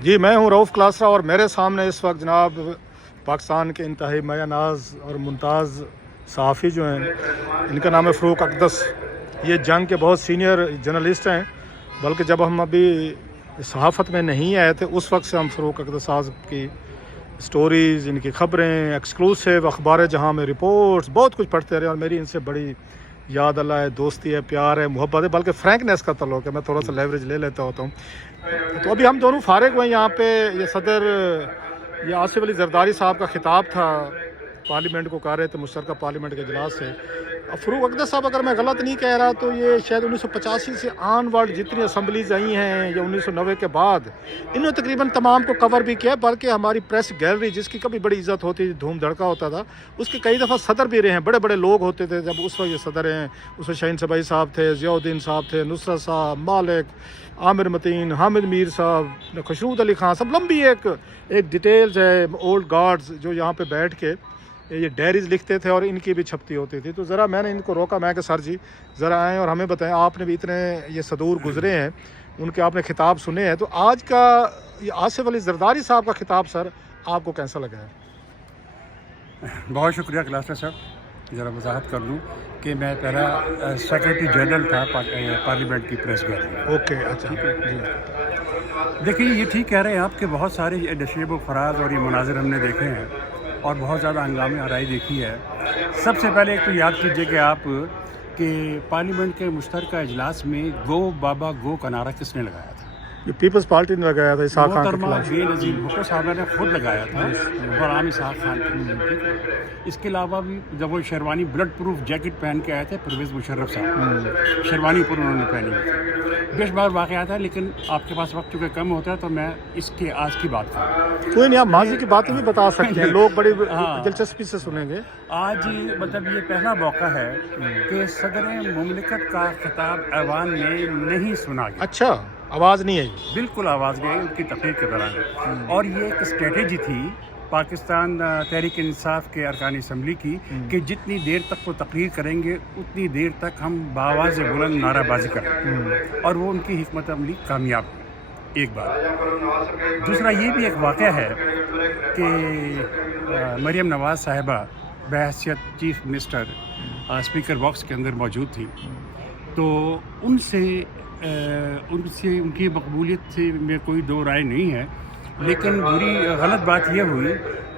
جی میں ہوں رؤف کلاسرا اور میرے سامنے اس وقت جناب پاکستان کے انتہائی مایہ ناز اور ممتاز صحافی جو ہیں، ان کا نام ہے فروق اقدس. یہ جنگ کے بہت سینئر جرنلسٹ ہیں، بلکہ جب ہم ابھی صحافت میں نہیں آئے تھے اس وقت سے ہم فروق اقدس صاحب کی سٹوریز، ان کی خبریں، ایکسکلوسیو اخبار جہاں میں رپورٹس بہت کچھ پڑھتے رہے، اور میری ان سے بڑی یاد اللہ ہے، دوستی ہے، پیار ہے، محبت ہے، بلکہ فرینکنیس کا تعلق ہے. میں تھوڑا سا لیوریج لے لیتا ہوتا ہوں. تو ابھی ہم دونوں فارغ ہوئے یہاں پہ. یہ صدر یہ آصف علی زرداری صاحب کا خطاب تھا، پارلیمنٹ کو کر رہے تھے، مشترکہ پارلیمنٹ کے اجلاس سے. فروق اقدس صاحب اگر میں غلط نہیں کہہ رہا تو یہ شاید 1985 سے آن ورڈ جتنی اسمبلیز آئی ہیں یا 1990 کے بعد انہوں نے تقریباً تمام کو کور بھی کیا، بلکہ ہماری پریس گیلری جس کی کبھی بڑی عزت ہوتی تھی، دھوم دھڑکا ہوتا تھا، اس کے کئی دفعہ صدر بھی رہے ہیں. بڑے بڑے لوگ ہوتے تھے جب اس وقت یہ صدر ہیں. اس وقت شاہین صبائی صاحب تھے، ضیاء الدین صاحب تھے، نصرت صاحب، مالک، عامر متین، حامد میر صاحب، خشنود علی خان، سب لمبی ایک ڈیٹیلز ہے. اولڈ گارڈز جو یہاں پہ بیٹھ کے یہ ڈائریز لکھتے تھے اور ان کی بھی چھپتی ہوتی تھی. تو ذرا میں نے ان کو روکا، میں کہ سر جی ذرا آئیں اور ہمیں بتائیں، آپ نے بھی اتنے یہ صدور گزرے ہیں، ان کے آپ نے خطاب سنے ہیں، تو آج کا یہ آصف علی زرداری صاحب کا خطاب سر آپ کو کیسا لگا ہے؟ بہت شکریہ کلاسرا صاحب. ذرا وضاحت کر لوں کہ میں پہلا سیکرٹری جنرل تھا پارلیمنٹ کی پریس گیلری. اوکے، اچھا جی. دیکھیے یہ ٹھیک کہہ رہے ہیں آپ کہ بہت سارے نشیب و فراز اور یہ مناظر ہم نے دیکھے ہیں اور بہت زیادہ ہنگامے آرائی دیکھی ہے. سب سے پہلے ایک تو یاد کیجئے کہ آپ کہ پارلیمنٹ کے مشترکہ اجلاس میں گو بابا گو کا نعرہ کس نے لگایا تھا؟ یہ پیپلز پارٹی نے لگایا تھا، اسحاق خان کے محترمہ خلاف. بے نظیر بھٹو صاحبہ نے خود لگایا تھا غلام اسحاق خان کے. اس کے علاوہ بھی جب وہ شیروانی بلڈ پروف جیکٹ پہن کے آئے تھے پرویز مشرف صاحب، شیروانی پر انہوں نے پہنی ہوئی تھی. بیش بار واقعات ہے، لیکن آپ کے پاس وقت چونکہ کم ہوتا ہے تو میں اس کے آج کی بات کروں. کوئی نہیں، آپ ماضی کی باتیں بھی بتا سکتے ہیں، لوگ بڑی دلچسپی سے سنیں گے. آج مطلب یہ پہلا موقع ہے کہ صدر مملکت کا خطاب ایوان میں نہیں سنا گیا. اچھا، آواز نہیں آئی؟ بالکل آواز گئی ان کی تقریر کے دوران. اور یہ ایک اسٹریٹجی تھی پاکستان تحریک انصاف کے ارکان اسمبلی کی کہ جتنی دیر تک وہ تقریر کریں گے اتنی دیر تک ہم بآواز بلند نعرہ بازی کریں، اور وہ ان کی حکمت عملی کامیاب ہوئی. ایک بات. دوسرا یہ بھی ایک واقعہ ہے کہ مریم نواز صاحبہ بحیثیت چیف منسٹر اسپیکر باکس کے اندر موجود تھی، تو ان کی مقبولیت سے میں کوئی دو رائے نہیں ہے، لیکن غلط بات یہ ہوئی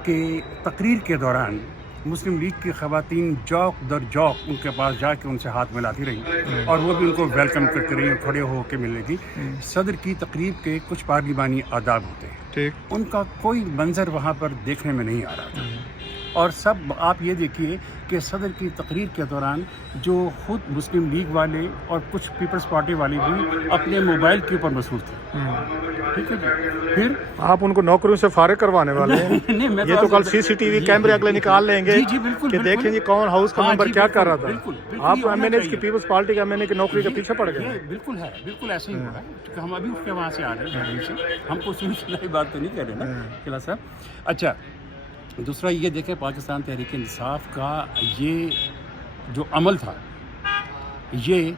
کہ تقریر کے دوران مسلم لیگ کی خواتین جوک در جوک ان کے پاس جا کے ان سے ہاتھ ملاتی رہیں اور وہ بھی ان کو ویلکم کرتی رہی، کھڑے ہو کے ملنے کی. صدر کی تقریب کے کچھ پارلیمانی آداب ہوتے ہیں، ان کا کوئی منظر وہاں پر دیکھنے میں نہیں آ رہا تھا. اور سب آپ یہ دیکھیے کہ صدر کی تقریر کے دوران جو خود مسلم لیگ والے اور کچھ پیپلز پارٹی والے بھی اپنے موبائل کے اوپر مصروف تھے. ٹھیک ہے جی. پھر آپ ان کو نوکریوں سے فارغ کروانے والے ہیں. یہ تو کل CCTV کیمرے اگلے نکال لیں گے کہ دیکھیں جی کون ہاؤس کا ممبر کیا کر رہا تھا. آپ MNA کی پیپلز پارٹی کے MNA کی نوکری کے پیچھے پڑ گئے. بالکل ہے، بالکل ایسے ہی ہوا ہے، کیونکہ ہم ابھی اٹھ کے وہاں سے آ رہے ہیں، ہم کو سنی سنائی بات تو نہیں کہہ رہے نا قلعہ صاحب. اچھا، دوسرا یہ دیکھیں پاکستان تحریک انصاف کا یہ جو عمل تھا یہ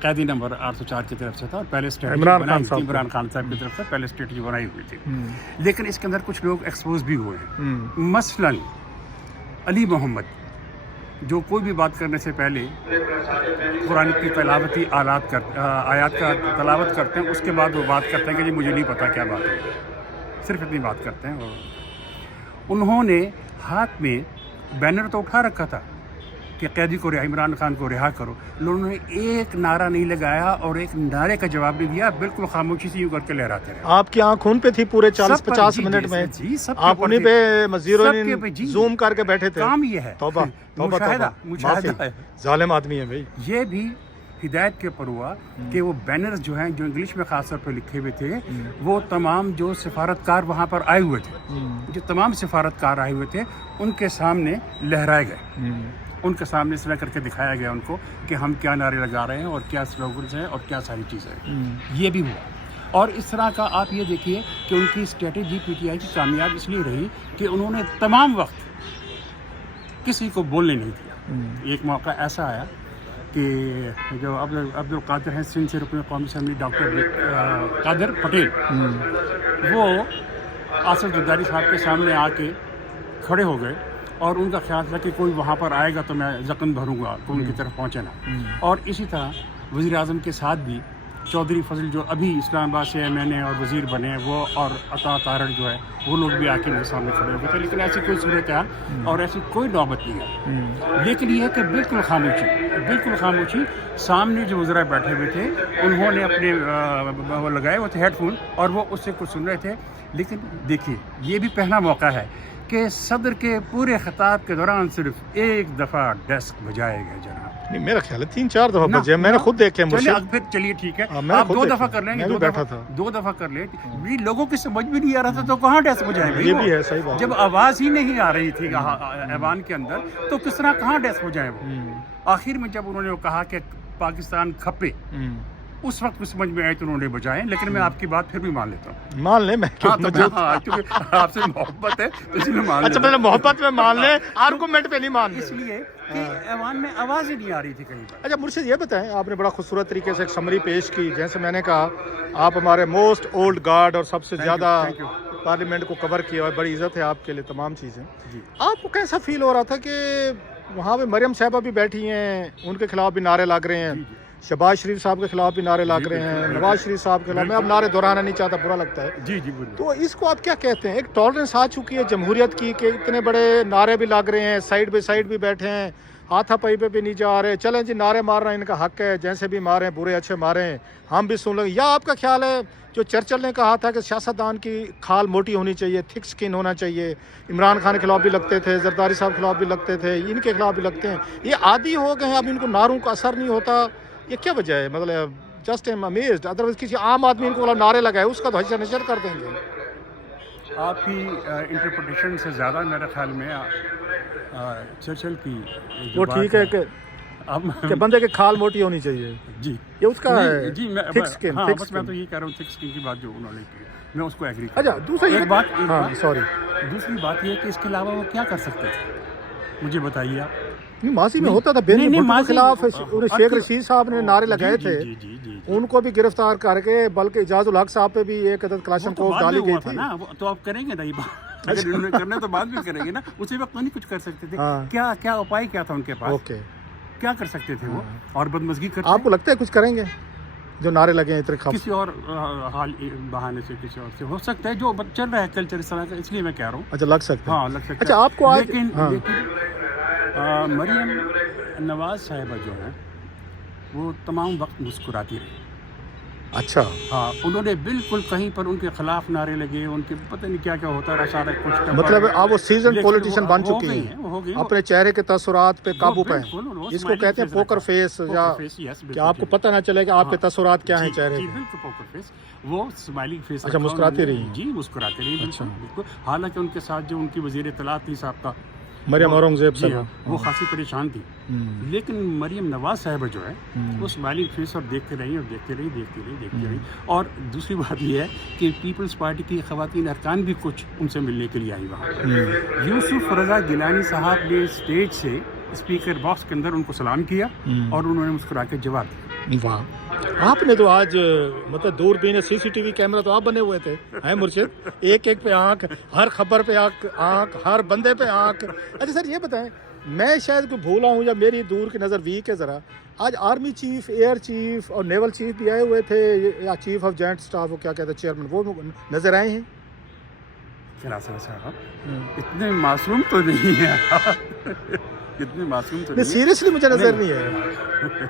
قیدی نمبر 804 کی طرف سے تھا، اور پہلے اسٹریٹجی عمران خان صاحب کی طرف سے پہلے اسٹریٹجی بنائی ہوئی تھی. لیکن اس کے اندر کچھ لوگ ایکسپوز بھی ہوئے ہیں. مثلاً علی محمد جو کوئی بھی بات کرنے سے پہلے قرآن کی تلاوتی آیات کا تلاوت کرتے ہیں، اس کے بعد وہ بات کرتے ہیں کہ جی مجھے نہیں پتا کیا بات ہے، صرف اتنی بات کرتے ہیں. انہوں نے ہاتھ میں بینر تو اٹھا رکھا تھا کہ قیدی کو عمران خان کو رہا کرو، انہوں نے ایک نعرہ نہیں لگایا اور ایک نعرے کا جواب نہیں دیا، بالکل خاموشی سے یوں کر کے لہراتے رہے. آپ کی آنکھ ان پہ تھی پورے 40-50 منٹ میں، آپ انہیں پہ زوم کر کے بیٹھے تھے. کام یہ ہے، توبہ مشاہدہ ہے. ظالم آدمی ہے بھائی. یہ بھی ہدایت کے اوپر ہوا کہ وہ بینرز جو ہیں جو انگلش میں خاص طور پہ لکھے ہوئے تھے، وہ تمام جو سفارتکار وہاں پر آئے ہوئے تھے، جو تمام سفارتکار آئے ہوئے تھے ان کے سامنے لہرائے گئے، ان کے سامنے اس طرح کر کے دکھایا گیا ان کو کہ ہم کیا نعرے لگا رہے ہیں اور کیا سلوگنز ہیں اور کیا ساری چیزیں ہیں. یہ بھی ہوا. اور اس طرح کا آپ یہ دیکھیے کہ ان کی اسٹریٹجی PTI کی کامیاب اس لیے رہی کہ انہوں نے تمام وقت کسی کو بولنے نہیں دیا. ایک موقع ایسا آیا کہ جو عبد القادر ہیں سندھ سے رکن قومی اسمبلی ڈاکٹر قادر پٹیل، وہ آصف زرداری صاحب کے سامنے آ کے کھڑے ہو گئے اور ان کا خیال تھا کہ کوئی وہاں پر آئے گا تو میں زخم بھروں گا تو ان کی طرف پہنچے نا. اور اسی طرح وزیر اعظم کے ساتھ بھی چودھری فضل جو ابھی اسلام آباد سے ایم این اے اور وزیر بنے ہیں، وہ اور عطا تارڑ جو ہے وہ لوگ بھی آ کے میرے سامنے کھڑے ہو گئے تھے. لیکن ایسی کوئی صورتحال اور ایسی کوئی نوبت نہیں ہے. لیکن یہ ہے کہ بالکل خاموشی سامنے جو وزراء بیٹھے ہوئے تھے انہوں نے اپنے وہ لگائے ہوئے تھے ہیڈ فون اور وہ اس سے کچھ سن رہے تھے. لیکن دیکھیے یہ بھی پہلا موقع ہے کہ صدر کے پورے خطاب کے دوران صرف ایک دفعہ ڈیسک بجائے گئے جناب. نہیں میرا خیال ہے 3-4 دفعہ بجے، میں نے خود دیکھے مرشد. پھر چلیے ٹھیک ہے آپ 2 دفعہ کر لیں گے، 2 دفعہ کر لیں. لوگوں کی سمجھ بھی نہیں آ رہا تھا تو کہاں ڈیسک بجائے گا. یہ بھی ہے صحیح بات. جب آواز ہی نہیں آ رہی تھی ایوان کے اندر تو کس طرح کہاں ڈیسک بجائے وہ. آخر میں جب انہوں نے کہا کہ پاکستان کھپے، اس وقت کچھ سمجھ میں آئے تو انہوں نے بجائے. لیکن میں آپ کی بات پھر بھی مان لیتا ہوں. مان لیں میں کیونکہ آپ سے محبت ہے تو اس لیے مان اچھا میں محبت میں مان لیں، آرگومنٹ پہ نہیں مان لیں. اس لیے کہ ایوان میں آواز ہی نہیں آ رہی تھی کہیں پر. اچھا مرشد یہ بتائیں، آپ نے بڑا خوبصورت طریقے سے ایک سمری پیش کی. جیسے میں نے کہا آپ ہمارے موسٹ اولڈ گارڈ اور سب سے زیادہ پارلیمنٹ کو کور کیا ہے، بڑی عزت ہے آپ کے لیے تمام چیزیں. آپ کو کیسا فیل ہو رہا تھا کہ وہاں پہ مریم صاحبہ بھی بیٹھی ہیں، ان کے خلاف بھی نعرے لگ رہے ہیں، شہباز شریف صاحب کے خلاف بھی نعرے لگ رہے ہیں، نواز شریف صاحب کے خلاف؟ میں اب نعرے دہرانا نہیں چاہتا، برا لگتا ہے. جی تو اس کو آپ کیا کہتے ہیں؟ ایک ٹالرنس آ چکی ہے جمہوریت کی کہ اتنے بڑے نعرے بھی لگ رہے ہیں، سائڈ بائی سائڈ بھی بیٹھے ہیں، ہاتھا پائی پہ بھی نہیں جا رہے، چلیں جی نعرے مارنا ان کا حق ہے، جیسے بھی ماریں برے اچھے ماریں، ہم بھی سن لیں. یا آپ کا خیال ہے جو چرچل نے کہا تھا کہ سیاستدان کی کھال موٹی ہونی چاہیے، تھک سکن ہونا چاہیے، عمران خان کے خلاف بھی لگتے تھے، زرداری صاحب کے خلاف بھی لگتے تھے، ان کے خلاف بھی لگتے ہیں، یہ عادی ہو گئے ہیں اب ان کو نعروں کا اثر نہیں ہوتا؟ یہ کیا وجہ ہے؟ مطلب جسٹ ایم امیزڈ. ادروائز کسی عام آدمی ان کو نعرے لگائے اس کا تو حشر نشر کر دیں گے. آپ کی انٹرپریٹیشن سے زیادہ میرے خیال میں چرچل کی وہ ٹھیک ہے کہ بندے کی کھال موٹی ہونی چاہیے. جی یہ اس کا ہے جی میں تھک سکن. میں تو یہ کہہ رہا ہوں تھک سکن کی بات جو انہوں نے کی میں اس کو ایگری. اچھا دوسری ایک بات سوری دوسری بات یہ کہ اس کے علاوہ وہ کیا کر سکتے تھے مجھے بتائیے آپ. ماضی میں ہوتا تھا بین کے خلاف شیخ رشید صاحب نے نارے لگائے تھے، ان کو بھی گرفتار کر کے، بلکہ اجاز الحق صاحب پہ بھی ایک عدد کلاشنکوف ڈالی گئی تھی. تو آپ کریں گے نا یہ بات، اگر انہوں نے کرنا تو بعد میں کریں گے نا. اسی وقت نہیں کچھ کر سکتے تھے. کیا اپائے کیا تھا ان کے پاس؟ کیا کر سکتے تھے وہ؟ اور بدمزگی کرتے. آپ کو لگتا ہے کچھ کریں گے جو نعرے لگے ہیں اتنے خاص؟ کسی اور حال بہانے سے کسی اور سے ہو سکتا ہے جو چل رہا ہے کلچر اس طرح کا، اس لیے میں کہہ رہا ہوں. اچھا لگ سکتا ہے. ہاں لگ سکتا ہے. اچھا آپ کو لیکن مریم نواز صاحبہ جو ہیں وہ تمام وقت مسکراتی رہی. اچھا ہاں انہوں نے بالکل کہیں پر ان کے خلاف نعرے لگے، ان کے پتہ نہیں کیا کیا ہوتا رہا سارا کچھ. مطلب آپ وہ سیزن پولیٹیشین بن چکی ہیں، اپنے چہرے کے تاثرات پہ قابو پہ ہیں. اس کو کہتے ہیں پوکر فیس، یا کہ آپ کو پتہ نہ چلے کہ آپ کے تاثرات کیا ہیں چہرے. جی بالکل پوکر فیس، وہ اسمائلنگ فیس. اچھا مسکراتی رہی. جی مسکراتی رہی بالکل. حالانکہ ان کے ساتھ جو ان کی وزیر اطلاعات تھی سابقہ مریم اورنگزیب صاحب، وہ خاصی پریشان تھی. لیکن مریم نواز صاحبہ جو ہے وہ اسمائلنگ فیس اور دیکھتے رہی. اور دوسری بات یہ ہے کہ پیپلز پارٹی کی خواتین ارکان بھی کچھ ان سے ملنے کے لیے آئی وہاں. یوسف رضا گیلانی صاحب نے اسٹیج سے اسپیکر باکس کے اندر ان کو سلام کیا اور انہوں نے مسکرا کے جواب دیا. واہ آپ نے تو آج مطلب دوربین سی سی ٹی وی کیمرہ تو آپ بنے ہوئے تھے ہیں مرشد، ایک ایک پہ آنکھ، ہر خبر پہ آنکھ، ہر بندے پہ آنکھ. اچھا سر یہ بتائیں، میں شاید کوئی بھولا ہوں یا میری دور کی نظر ویک ہے ذرا، آج آرمی چیف، ایئر چیف اور نیول چیف بھی آئے ہوئے تھے، یا چیف آف جوائنٹ اسٹاف، وہ کیا کہتے ہیں چیئرمین، وہ نظر آئے ہیں؟ اتنے معصوم تو نہیں ہے، اتنے معصوم تو نہیں. سیریسلی مجھے نظر نہیں ہے،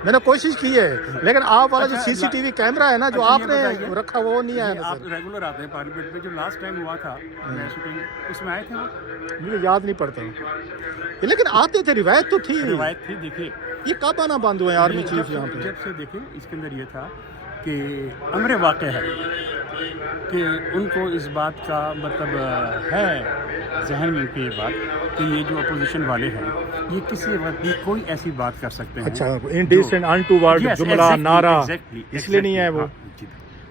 میں نے کوشش کی ہے، لیکن آپ والا جو سی سی ٹی وی کیمرہ ہے نا جو آپ نے رکھا وہ نہیں آیا. آپ ریگولر آتے ہیں پارلیمنٹ میں، جو لاسٹ ٹائم ہوا تھا شوٹنگ اس میں آئے تھے وہ؟ مجھے یاد نہیں پڑتا، لیکن آتے تھے، روایت تو تھی. روایت تھی. دیکھیے یہ کب آنا بند ہوئے ہیں آرمی چیف یہاں پہ؟ جب سے دیکھیں اس کے اندر یہ تھا کہ امر واقع ہے کہ ان کو اس بات کا مطلب ہے ذہن میں ان کی یہ بات کہ یہ جو اپوزیشن والے ہیں یہ کسی وقت بھی کوئی ایسی بات کر سکتے ہیں. اچھا انڈیسنٹ انٹوورڈ جملہ نعرہ اس لیے نہیں ہے وہ.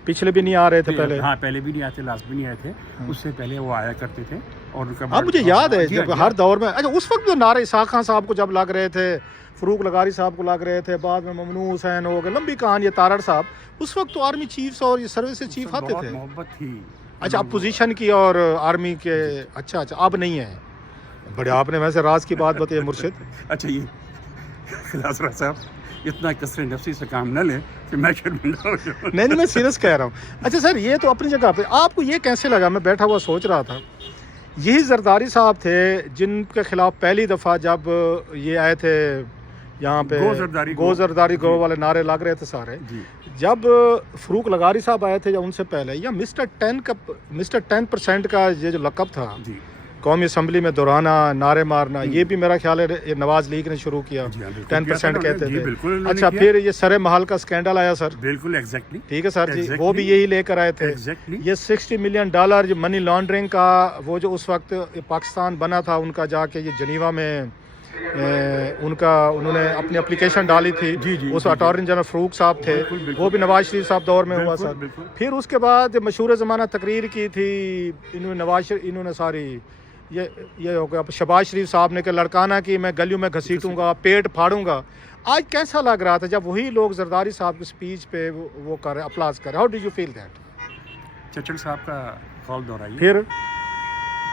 پچھلے بھی نہیں آ رہے تھے پہلے. ہاں پہلے بھی نہیں آتے، لاسٹ بھی نہیں آئے تھے، اس سے پہلے وہ آیا کرتے تھے اور ان کا اب مجھے یاد ہے جی جب ہاں، ہر دور میں، اچھا اس وقت جو نعرے اسحاق خان صاحب کو جب لگ رہے تھے، فروق لغاری صاحب کو لگ رہے تھے، بعد میں ممنوع حسین ہو گئے، لمبی کہانی ہے، تارڑ صاحب، اس وقت تو آرمی چیفس اور یہ سروسز چیف آتے بہت تھے. محبت تھی. اچھا اپوزیشن کی اور آرمی کے، اچھا اب نہیں ہے. بڑے آپ نے ویسے راز کی بات بتائی مرشد. اچھا یہ خلاصہ صاحب اتنا کثر نفسی سے کام نہ لیں کہ میں شرمندہ ہو جاؤں. نہیں میں سیریس کہہ رہا ہوں. اچھا سر یہ تو اپنی جگہ پہ، آپ کو یہ کیسے لگا؟ میں بیٹھا ہوا سوچ رہا تھا، یہی زرداری صاحب تھے جن کے خلاف پہلی دفعہ جب یہ آئے تھے یہاں پہ، گو زرداری گو والے نعرے لگ رہے تھے سارے، جی جب فروق لغاری صاحب آئے تھے یا ان سے پہلے، یا مسٹر 10% کا یہ جو لقب تھا جی قومی اسمبلی میں دورانہ نعرے مارنا، یہ بھی میرا خیال ہے یہ نواز لیگ نے شروع کیا. جی ہاں، بالکل 10% کہتے جی تھے. بالکل انہوں نے اچھا کیا. پھر یہ سر محل کا اسکینڈل آیا سر، بالکل ایگزیکٹلی ٹھیک ہے سر جی، Exactly. وہ بھی یہی لے کر آئے تھے. ایگزیکٹلی یہ $60 ملین جو منی لانڈرنگ کا، وہ جو اس وقت پاکستان بنا تھا ان کا، جا کے یہ جنیوا میں انہوں نے اپنی اپلیکیشن ڈالی تھی. جی اس اٹارنی جنرل فروق صاحب تھے، بالکل. وہ بھی نواز شریف صاحب دور میں ہوا سر. بالکل. پھر اس کے بعد مشہور زمانہ تقریر کی تھی انہوں نے ساری یہ ہو گیا شہباز شریف صاحب نے کہ لڑکانہ کی میں گلیوں میں گھسیٹوں گا، پیٹ پھاڑوں گا. آج کیسا لگ رہا تھا جب وہی لوگ زرداری صاحب کی سپیچ پہ وہ کر رہے، اپلاز کر رہے؟ How do you feel that? چچڑ صاحب کا قول دہرائیے. پھر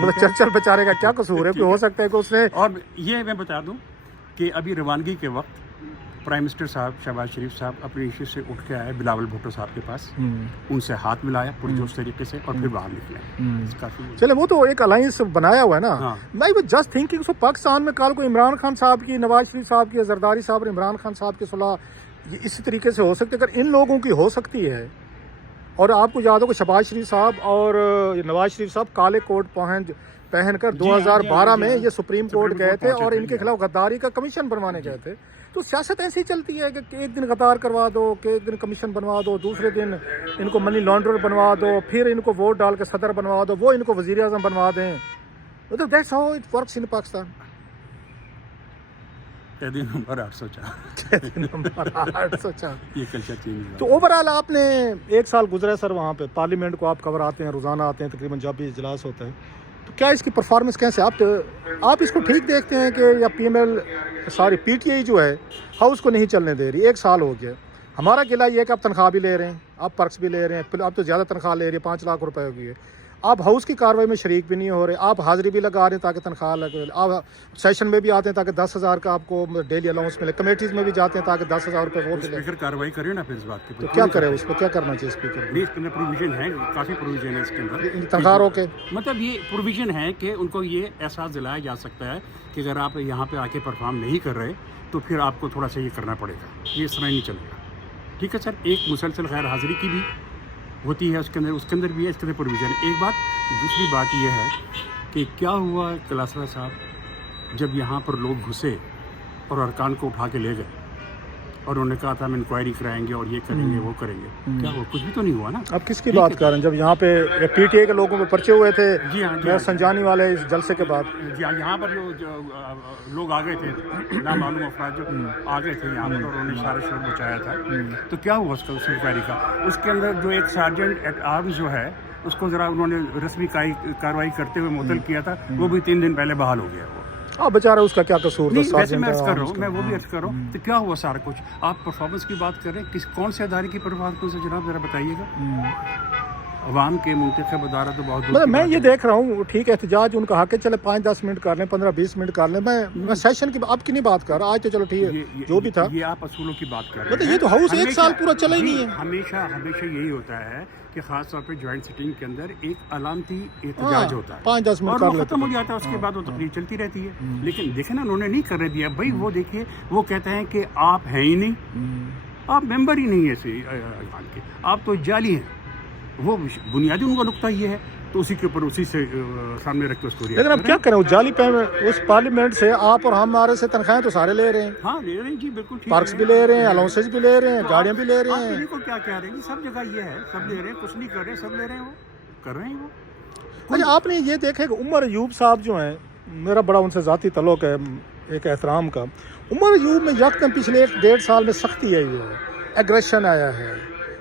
مطلب چرچل بیچارے کا کیا قصور ہے؟ کہ ہو سکتا ہے کہ اس نے، اور یہ میں بتا دوں کہ ابھی روانگی کے وقت پرائم منسٹر صاحب شہباز شریف صاحب اپنی ایشو سے اٹھ کے آئے بلاول بھٹو صاحب کے پاس، ان سے ہاتھ ملایا پرجوش طریقے سے، اور پھر باہر نکلے. کافی چلے وہ تو ایک الائنس بنایا ہوا ہے نا. ہاں. میں جسٹ تھنکنگ سو پاکستان میں کل کو عمران خان صاحب کی، نواز شریف صاحب کی، زرداری صاحب اور عمران خان صاحب کی صلح یہ اسی طریقے سے ہو سکتی ہے. اگر ان لوگوں کی ہو سکتی ہے، اور آپ کو یاد ہو کہ شہباز شریف صاحب اور نواز شریف صاحب کالے کوٹ پہن کر 2012 میں یہ سپریم کورٹ گئے تھے اور ان کے خلاف غداری کا کمیشن بنوانے گئے تھے. تو سیاست ایسی چلتی ہے کہ ایک دن غدار کروا دو، کہ ایک دن کمیشن بنوا دو، دوسرے دن ان کو منی لانڈرر بنوا دو، پھر ان کو ووٹ ڈال کے صدر بنوا دو، وہ ان کو وزیر اعظم بنوا دیں. مطلب that's how it works in Pakistan. قیدی نمبر 804 یہ کلچر چینج. تو اوور آل آپ نے ایک سال گزرا سر وہاں پہ، پارلیمنٹ کو آپ کور آتے ہیں، روزانہ آتے ہیں تقریباً جب بھی اجلاس ہوتا ہے، تو کیا اس کی پرفارمنس کیسے آپ اس کو ٹھیک دیکھتے ہیں کہ یا پی ٹی آئی جو ہے ہاؤس کو نہیں چلنے دے رہی؟ ایک سال ہو گیا. ہمارا گلہ یہ ہے کہ آپ تنخواہ بھی لے رہے ہیں، آپ پرکس بھی لے رہے ہیں، آپ تو زیادہ تنخواہ لے رہے ہیں، 5 لاکھ روپے ہو گئی ہے. آپ ہاؤس کی کاروائی میں شریک بھی نہیں ہو رہے، آپ حاضری بھی لگا رہے ہیں تاکہ تنخواہ لگے، آپ سیشن میں بھی آتے ہیں تاکہ 10,000 کا آپ کو ڈیلی الاؤنس ملے، کمیٹیز میں بھی جاتے ہیں تاکہ 10,000 روپے وہ ملے. اسپیکر کارروائی کرے نا پھر اس بات کی. تو کیا کرے اس کو، کیا کرنا چاہیے اسپیکر؟ نہیں، اس کے اندر پروویژن ہے، کافی پروویژن ہے اس کے اندر. تنخواہ روکے، مطلب یہ پروویژن ہے کہ ان کو یہ احساس دلایا جا سکتا ہے کہ اگر آپ یہاں پہ آ کے پرفارم نہیں کر رہے تو پھر آپ کو تھوڑا سا یہ کرنا پڑے گا، یہ اس طرح نہیں چلے گا. ٹھیک ہے سر. ایک مسلسل غیر حاضری کی بھی ہوتی ہے اس کے اندر بھی ہے، اس کے اندر پروویژن ہے. ایک بات. دوسری بات یہ ہے کہ کیا ہوا کلاسرا صاحب جب یہاں پر لوگ گھسے اور ارکان کو اٹھا کے لے گئے اور انہوں نے کہا تھا ہم انکوائری کرائیں گے اور یہ کریں گے وہ کریں گے، کیا ہوا؟ کچھ بھی تو نہیں ہوا نا. اب کس کی بات کر رہے ہیں؟ جب یہاں پہ پی ٹی آئی کے لوگوں پہ پرچے ہوئے تھے جی ہاں میئر سنجانی والے اس جلسے کے بعد، جی ہاں، یہاں پر جو لوگ آ گئے تھے نامعلوم افراد جو آ گئے تھے یہاں پر اور انہوں نے سارا شور مچایا تھا، تو کیا ہوا اس کا اس انکوائری کا؟ اس کے اندر جو ایک سارجنٹ ایٹ آرمز جو ہے اس کو ذرا انہوں نے رسمی کارروائی کرتے ہوئے معطل کیا تھا، وہ بھی 3 دن پہلے بحال ہو گیا. وہ بیچارہ اس کا کیا قصور تھا؟ ویسے میں عرض کر رہا ہوں، میں وہ بھی عرض کر رہا ہوں. تو کیا ہوا سارا کچھ؟ آپ پرفارمنس کی بات کر رہے ہیں، کون سے ادارے کی پرفارمنس ہے جناب، ذرا بتائیے گا. عوام کے منتخب ادارہ تو بہت دور. میں یہ دیکھ رہا ہوں، ٹھیک ہے احتجاج ان کا حق ہے، چلے 5-10 منٹ کر لیں، 15-20 منٹ کر لیں. میں سیشن کی اب کی نہیں بات کر رہا، آج تو چلو ٹھیک ہے جو بھی تھا. یہ آپ اصولوں کی بات کر رہے ہیں. یہ تو ہاؤس ایک سال پورا چلا ہی نہیں ہے. ہمیشہ یہی ہوتا ہے کہ خاص طور پہ جوائنٹ سٹنگ کے اندر ایک علامتی احتجاج ہوتا ہے، 5-10 منٹ اور وہ ختم ہو جاتا ہے، اس کے بعد وہ تقریر چلتی رہتی ہے. لیکن دیکھیں نا انہوں نے نہیں کرنے دیا بھائی. وہ دیکھیے وہ کہتے ہیں کہ آپ ہیں ہی نہیں، آپ ممبر ہی نہیں ایسے ایوان کے، آپ تو جعلی ہیں. وہ بنیادی ان کا نقطہ یہ ہے، تو اسی کے اوپر اسی سے سامنے رکھ کے اس کو. لیکن اب کیا کریں، وہ جعلی اس پارلیمنٹ سے آپ اور ہمارے سے تنخواہیں تو سارے لے رہے ہیں. ہاں لے رہے ہیں جی، بالکل ٹھیک. پارکس بھی لے رہے ہیں، الاؤنسز بھی لے رہے ہیں، گاڑیاں بھی لے رہے ہیں. بالکل کیا کہہ رہے ہیں، سب جگہ یہ ہے، سب لے رہے ہیں، کچھ نہیں کر رہے، سب لے رہے ہیں، وہ کر رہے ہیں. وہ اچھا آپ نے یہ دیکھا کہ عمر ایوب صاحب جو ہیں، میرا بڑا ان سے ذاتی تعلق ہے ایک احترام کا. عمر ایوب میں یکدم پچھلے 1-1.5 سال میں سختی آئی ہے، ایگریشن آیا ہے،